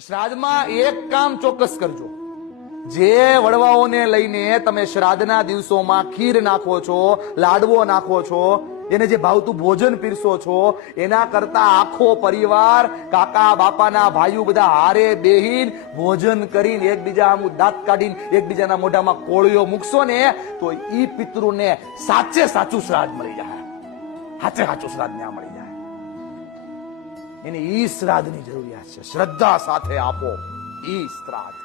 શ્રાદ્ધમાં એક કામ ચોક્કસ કરજો. જે વડવાઓને લઈને તમે શ્રાદ્ધના દિવસોમાં ખીર નાખો છો, લાડવો નાખો છો, એને જે ભાવતું ભોજન પીરસો છો, એના કરતા આખો પરિવાર, કાકા બાપાના ભાઈઓ બધા હારે બેહીન ભોજન કરીને એકબીજા આમ દાંત કાઢીને એકબીજાના મોઢામાં કોળીઓ મૂકશો ને તો ઈ પિતૃને સાચે સાચું શ્રાદ્ધ મળી જાય. સાચે સાચું શ્રાદ્ધ ત્યાં મળી જાય. એની ઈ શ્રાદ્ધની જરૂરિયાત છે. શ્રદ્ધા સાથે આપો ઈ શ્રાદ્ધ.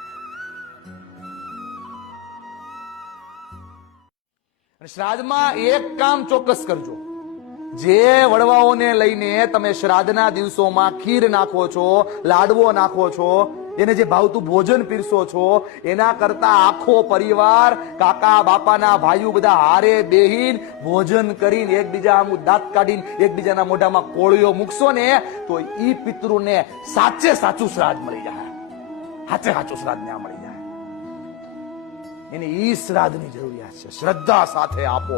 શ્રાદ્ધમાં એક કામ ચોક્કસ કરજો. જે વડવાઓને લઈને તમે શ્રાદ્ધના દિવસોમાં ખીર નાખો છો, લાડવો નાખો છો, એને જે ભાવતું ભોજન પીરસો છો, એના કરતા આખો પરિવાર, કાકા બાપાના ભાઈઓ બધા હારે બેહીન ભોજન કરીને એકબીજા આમ દાંત કાઢીને એકબીજાના મોઢામાં કોળીઓ મૂકશો ને તો ઈ પિતૃને સાચે સાચું શ્રાદ્ધ મળી જાય. સાચે સાચું શ્રાદ્ધ ત્યાં મળી જાય. એની ઈ શ્રાદ્ધની જરૂરિયાત છે. શ્રદ્ધા સાથે આપો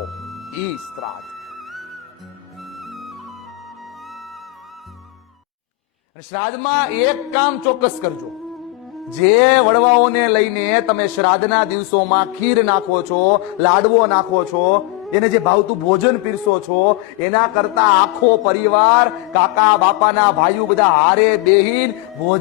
ઈ શ્રાદ્ધ. શ્રાદ્ધમાં એક કામ ચોક્કસ કરજો. જે વડવાઓને લઈને તમે શ્રાદ્ધના દિવસોમાં ખીર નાખો છો, લાડવો નાખો છો, એને જે ભાવતું ભોજન પીરસો છો, એના કરતા આખો પરિવાર, કાકા બાપાના ભાઈઓ બધા હારે બેહીન ભોજન